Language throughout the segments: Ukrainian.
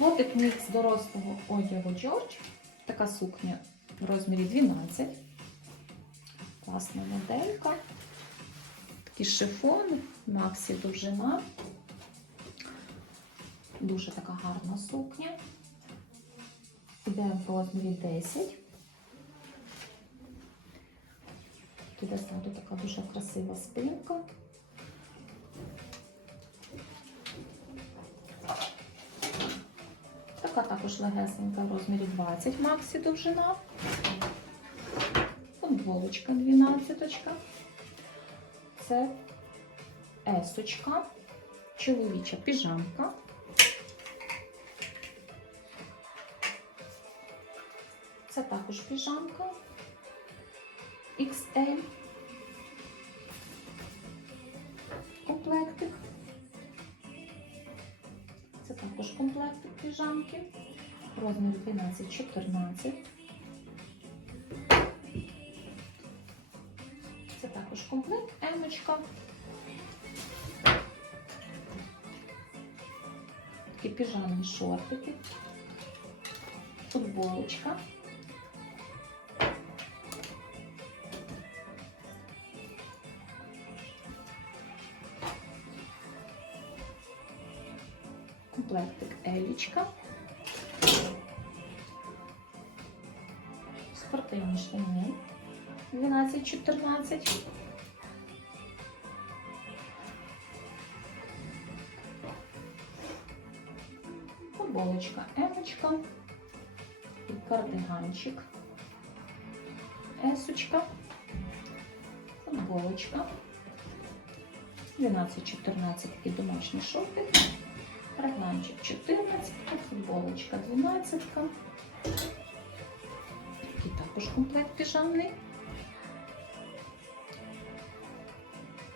Лотик мікс дорослого одягу Джордж. Така сукня в розмірі 12. Класна моделька. Такі шифони, Максі довжина. Дуже така гарна сукня. Іде в розмірі 10. Тут така дуже красива спинка. Така також легесенька в розмірі 20 Максі довжина. Футболочка 12. Це есочка, чоловіча піжамка. Це також піжамка XL. Це також комплект піжамки. Розмір 12-14. Це також комплект емочка. Такі піжамні шортики. Футболочка. Комплектик Елічка. Спортивні штани 12-14. Футболочка Емочка. І кардиганчик. Есочка. Футболочка. 12-14 і домашні шорти. Регланчик 14, футболочка 12. Такий також комплект піжамний.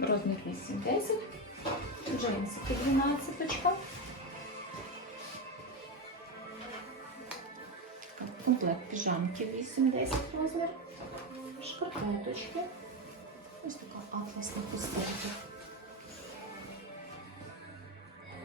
Розмір 8-10. Джинсики 12. Комплект піжамки 8-10 розмір. Шкарпеточки. Ось така атласна пістолка.